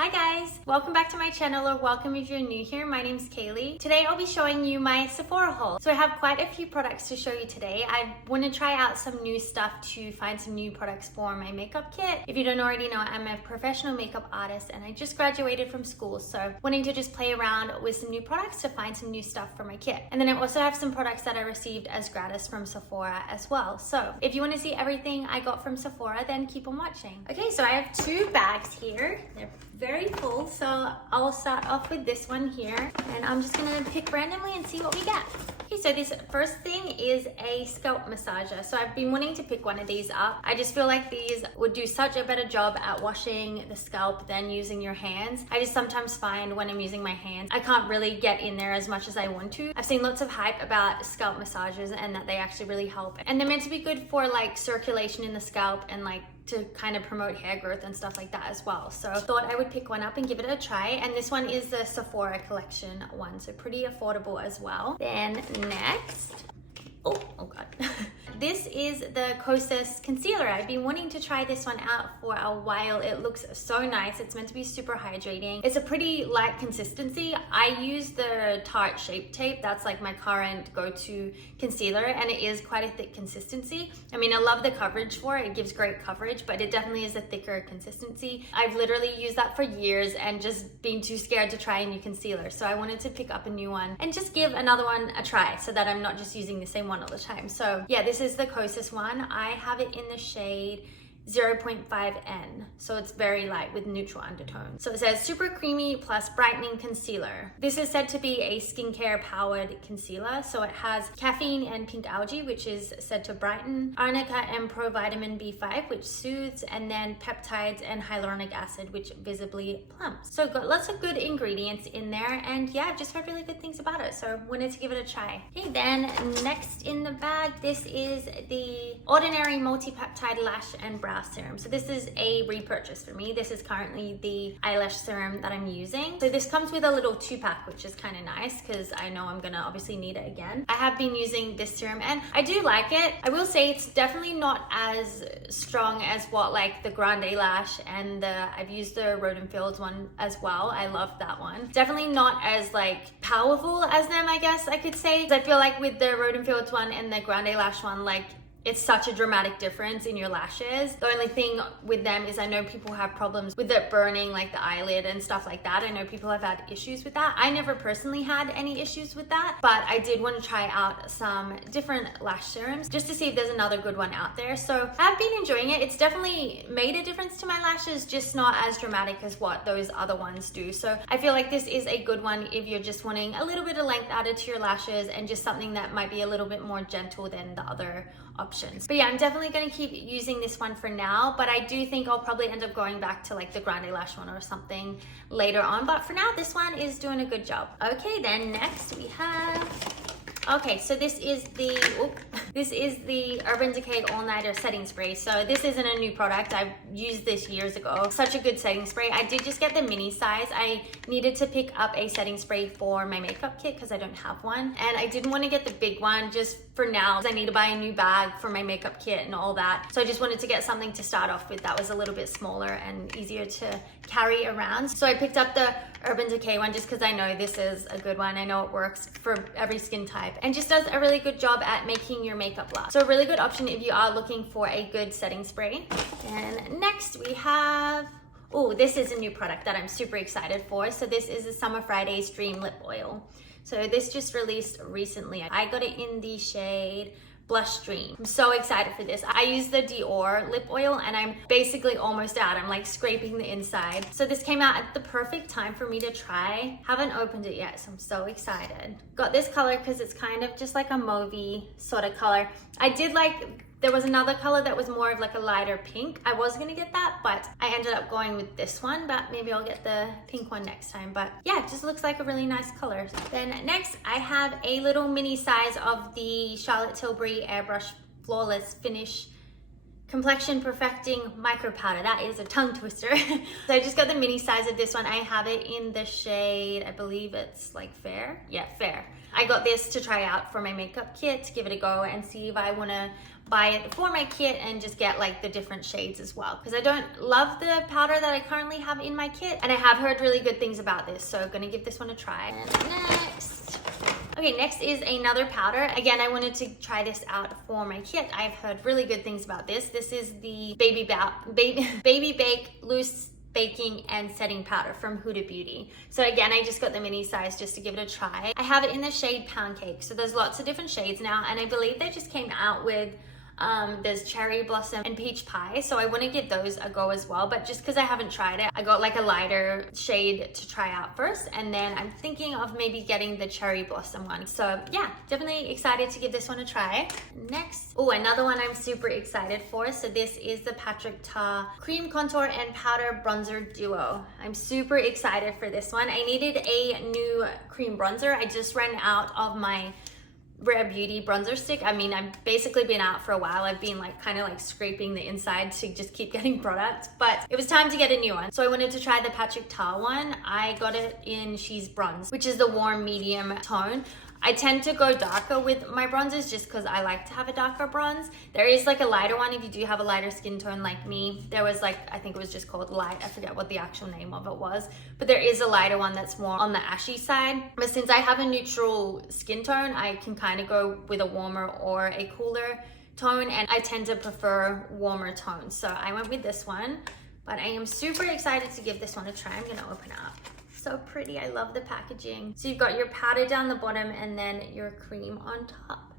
Hi guys, welcome back to my channel, or welcome if you're new here. My name's Kaylee. Today I'll be showing you my Sephora haul. So I have quite a few products to show you today. I want to try out some new stuff to find some new products for my makeup kit. If you don't already know, I'm a professional makeup artist and I just graduated from school, so wanting to just play around with some new products to find some new stuff for my kit. And then I also have some products that I received as gratis from Sephora as well. So if you want to see everything I got from Sephora, then keep on watching. Okay, so I have two bags here. They're very full, so I'll start off with this one here and I'm just gonna pick randomly and see what we get. Okay, so this first thing is a scalp massager. So I've been wanting to pick one of these up. I just feel like these would do such a better job at washing the scalp than using your hands. I just sometimes find when I'm using my hands, I can't really get in there as much as I want to. I've seen lots of hype about scalp massagers and that they actually really help. And they're meant to be good for like circulation in the scalp and like to kind of promote hair growth and stuff like that as well. So I thought I would pick one up and give it a try. And this one is the Sephora collection one, so pretty affordable as well. Then next, oh God. This is the Kosas concealer. I've been wanting to try this one out for a while. It looks so nice. It's meant to be super hydrating. It's a pretty light consistency. I use the Tarte Shape Tape. That's like my current go-to concealer, and it is quite a thick consistency. I mean, I love the coverage for it. It gives great coverage, but it definitely is a thicker consistency. I've literally used that for years and just been too scared to try a new concealer. So I wanted to pick up a new one and just give another one a try so that I'm not just using the same one all the time. So yeah, this is the Kosas one. I have it in the shade 0.5N, so it's very light with neutral undertones. So it says super creamy plus brightening concealer. This is said to be a skincare powered concealer. So it has caffeine and pink algae, which is said to brighten, arnica and provitamin B5, which soothes, and then peptides and hyaluronic acid, which visibly plumps. So got lots of good ingredients in there, and yeah, I've just heard really good things about it, so wanted to give it a try. Okay, then next in the bag, this is the Ordinary Multi-Peptide Lash and Brow Serum. So this is a repurchase for me. This is currently the eyelash serum that I'm using. So this comes with a little 2-pack, which is kind of nice because I know I'm gonna obviously need it again. I have been using this serum and I do like it. I will say it's definitely not as strong as what like the Grande Lash and I've used the Road and Fields one as well. I love that one. Definitely not as like powerful as them, I guess I could say. I feel like with the Road and Fields one and the Grande Lash one, like it's such a dramatic difference in your lashes. The only thing with them is I know people have problems with it burning like the eyelid and stuff like that. I know people have had issues with that. I never personally had any issues with that, but I did want to try out some different lash serums just to see if there's another good one out there. So I've been enjoying it. It's definitely made a difference to my lashes, just not as dramatic as what those other ones do. So I feel like this is a good one if you're just wanting a little bit of length added to your lashes and just something that might be a little bit more gentle than the other options. But yeah, I'm definitely going to keep using this one for now, but I do think I'll probably end up going back to like the Grande Lash one or something later on. But for now, this one is doing a good job. Okay, then next we have, okay, so this is the Urban Decay All Nighter Setting Spray. So this isn't a new product. I've used this years ago. Such a good setting spray. I did just get the mini size. I needed to pick up a setting spray for my makeup kit because I don't have one. And I didn't want to get the big one just for now because I need to buy a new bag for my makeup kit and all that. So I just wanted to get something to start off with that was a little bit smaller and easier to carry around. So I picked up the Urban Decay one just because I know this is a good one. I know it works for every skin type and just does a really good job at making your makeup last. So a really good option if you are looking for a good setting spray. And next we have, oh, this is a new product that I'm super excited for. So this is the Summer Fridays Dream Lip Oil. So this just released recently. I got it in the shade Blush Dream. I'm so excited for this. I use the Dior lip oil and I'm basically almost out. I'm like scraping the inside. So this came out at the perfect time for me to try. Haven't opened it yet, so I'm so excited. Got this color because it's kind of just like a mauvey sort of color. I did like, there was another color that was more of like a lighter pink. I was gonna get that, but I ended up going with this one, but maybe I'll get the pink one next time. But yeah, it just looks like a really nice color. Then next, I have a little mini size of the Charlotte Tilbury Airbrush Flawless Finish complexion perfecting micro powder. That is a tongue twister. So I just got the mini size of this one. I have it in the shade, I believe it's like Fair. Yeah, Fair. I got this to try out for my makeup kit, to give it a go and see if I want to buy it for my kit and just get like the different shades as well, because I don't love the powder that I currently have in my kit, and I have heard really good things about this, so I'm gonna give this one a try. And next, okay, next is another powder. Again, I wanted to try this out for my kit. I've heard really good things about this. This is the Baby Bake Loose Baking and Setting Powder from Huda Beauty. So again, I just got the mini size just to give it a try. I have it in the shade Pound Cake. So there's lots of different shades now, and I believe they just came out with there's Cherry Blossom and Peach Pie, so I want to give those a go as well, but just because I haven't tried it, I got like a lighter shade to try out first, and then I'm thinking of maybe getting the Cherry Blossom one. So yeah, definitely excited to give this one a try. Next, oh, another one I'm super excited for. So this is the Patrick Ta Cream Contour and Powder Bronzer Duo. I'm super excited for this one. I needed a new cream bronzer. I just ran out of my Rare Beauty bronzer stick. I mean, I've basically been out for a while. I've been like kind of like scraping the inside to just keep getting product, but it was time to get a new one. So I wanted to try the Patrick Ta one. I got it in She's Bronze, which is the warm medium tone. I tend to go darker with my bronzers just because I like to have a darker bronze. There is like a lighter one if you do have a lighter skin tone like me. There was like, I think it was just called Light. I forget what the actual name of it was. But there is a lighter one that's more on the ashy side. But since I have a neutral skin tone, I can kind of go with a warmer or a cooler tone. And I tend to prefer warmer tones. So I went with this one. But I am super excited to give this one a try. I'm going to open it up. So pretty. I love the packaging. So you've got your powder down the bottom and then your cream on top.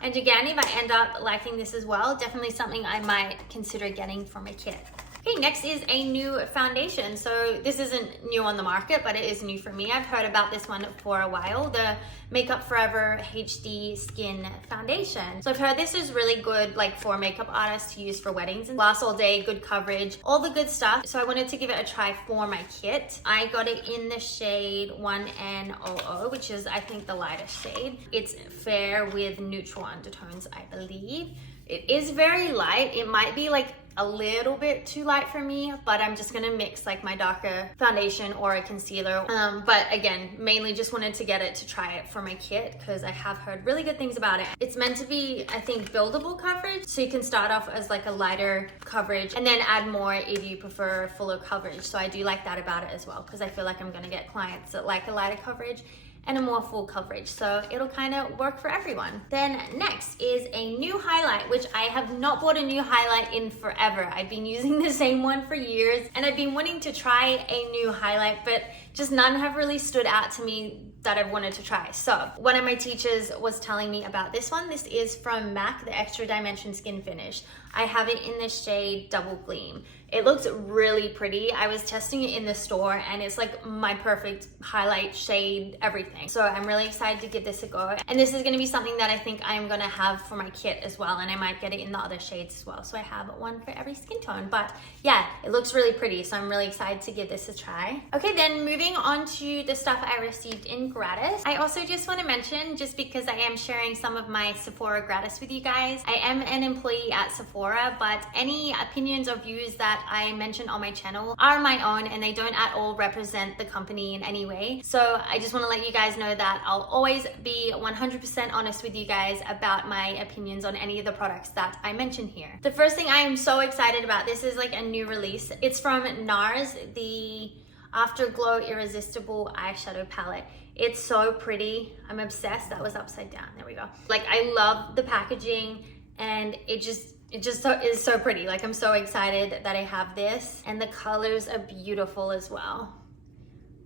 And again, if I end up liking this as well, definitely something I might consider getting for my kit. Okay, next is a new foundation. So this isn't new on the market, but it is new for me. I've heard about this one for a while, the Makeup Forever HD Skin Foundation. So I've heard this is really good like for makeup artists to use for weddings and lasts all day, good coverage, all the good stuff. So I wanted to give it a try for my kit. I got it in the shade 1N00, which is I think the lightest shade. It's fair with neutral undertones, I believe. It is very light. It might be like a little bit too light for me, but I'm just gonna mix like my darker foundation or a concealer. But again, mainly just wanted to get it to try it for my kit because I have heard really good things about it. It's meant to be, I think, buildable coverage. So you can start off as like a lighter coverage and then add more if you prefer fuller coverage. So I do like that about it as well because I feel like I'm gonna get clients that like a lighter coverage and a more full coverage, so it'll kind of work for everyone. Then next is a new highlight, which I have not bought a new highlight in forever. I've been using the same one for years and I've been wanting to try a new highlight, but just none have really stood out to me that I've wanted to try. So one of my teachers was telling me about this one. This is from MAC, the Extra Dimension Skin Finish. I have it in the shade Double Gleam. It looks really pretty. I was testing it in the store and it's like my perfect highlight shade, everything. So I'm really excited to give this a go. And this is gonna be something that I think I'm gonna have for my kit as well. And I might get it in the other shades as well. So I have one for every skin tone. But yeah, it looks really pretty. So I'm really excited to give this a try. Okay, then moving on to the stuff I received in gratis. I also just wanna mention, just because I am sharing some of my Sephora gratis with you guys, I am an employee at Sephora, but any opinions or views that I mention on my channel are my own and they don't at all represent the company in any way. So I just want to let you guys know that I'll always be 100% honest with you guys about my opinions on any of the products that I mention here. The first thing I am so excited about, this is like a new release. It's from NARS, the Afterglow Irresistible Eyeshadow Palette. It's so pretty. I'm obsessed. That was upside down. There we go. Like, I love the packaging and it just is so pretty. Like, I'm so excited that I have this, and the colors are beautiful as well.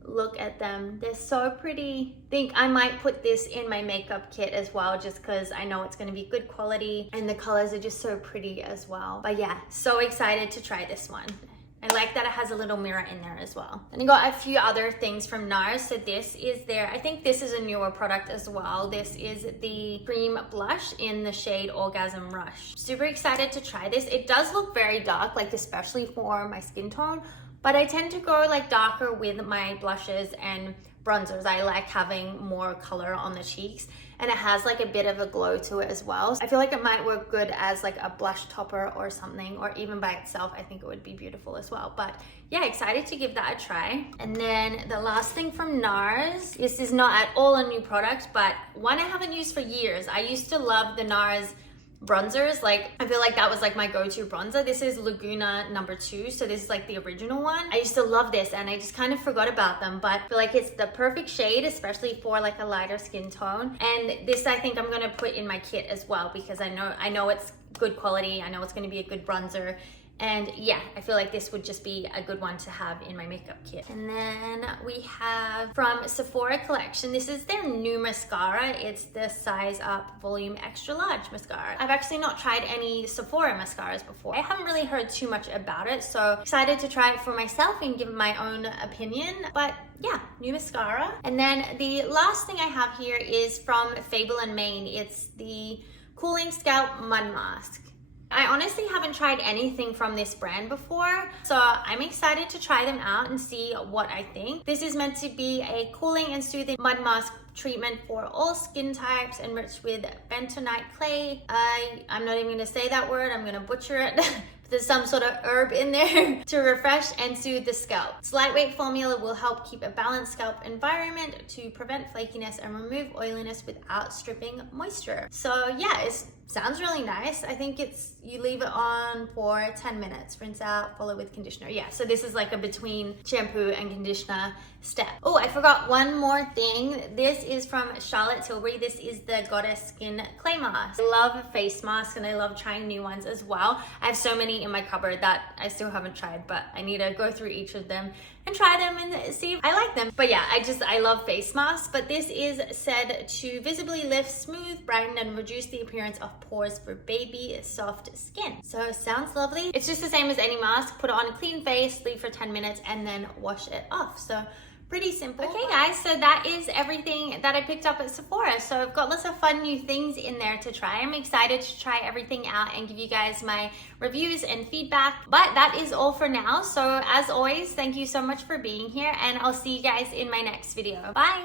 Look at them, they're so pretty. I think I might put this in my makeup kit as well, just because I know it's gonna be good quality and the colors are just so pretty as well. But yeah, so excited to try this one. I like that it has a little mirror in there as well. And I got a few other things from NARS. So this is their, I think this is a newer product as well. This is the cream blush in the shade Orgasm Rush. Super excited to try this. It does look very dark, like especially for my skin tone, but I tend to go like darker with my blushes and bronzers. I like having more color on the cheeks, and it has like a bit of a glow to it as well. I feel like it might work good as like a blush topper or something, or even by itself. I think it would be beautiful as well. But yeah, excited to give that a try. And then the last thing from NARS, this is not at all a new product, but one I haven't used for years. I used to love the NARS bronzers. Like, I feel like that was like my go-to bronzer. This is Laguna number 2, so this is like the original one. I used to love this and I just kind of forgot about them, but I feel like it's the perfect shade, especially for like a lighter skin tone. And this I think I'm gonna put in my kit as well, because I know it's good quality. I know it's gonna be a good bronzer. And yeah, I feel like this would just be a good one to have in my makeup kit. And then we have from Sephora collection, this is their new mascara. It's the Size Up Volume Extra Large mascara. I've actually not tried any Sephora mascaras before. I haven't really heard too much about it, so excited to try it for myself and give my own opinion. But yeah, new mascara. And then the last thing I have here is from Fable and Mane. It's the Cooling Scalp Mud Mask. I honestly haven't tried anything from this brand before, so I'm excited to try them out and see what I think. This is meant to be a cooling and soothing mud mask treatment for all skin types, enriched with bentonite clay. I'm not even gonna say that word, I'm gonna butcher it. There's some sort of herb in there to refresh and soothe the scalp. This lightweight formula will help keep a balanced scalp environment to prevent flakiness and remove oiliness without stripping moisture. So yeah, it sounds really nice. I think you leave it on for 10 minutes, rinse out, follow with conditioner. Yeah, so this is like a between shampoo and conditioner step. Oh, I forgot one more thing. This is from Charlotte Tilbury. This is the Goddess Skin Clay Mask. I love face masks and I love trying new ones as well. I have so many in my cupboard that I still haven't tried, but I need to go through each of them and try them and see if I like them. But yeah, I love face masks, but this is said to visibly lift, smooth, brighten, and reduce the appearance of pores for baby soft skin. So it sounds lovely. It's just the same as any mask. Put it on a clean face, leave for 10 minutes, and then wash it off. So pretty simple. Okay guys, so that is everything that I picked up at Sephora. So I've got lots of fun new things in there to try. I'm excited to try everything out and give you guys my reviews and feedback. But that is all for now. So as always, thank you so much for being here, and I'll see you guys in my next video. Bye!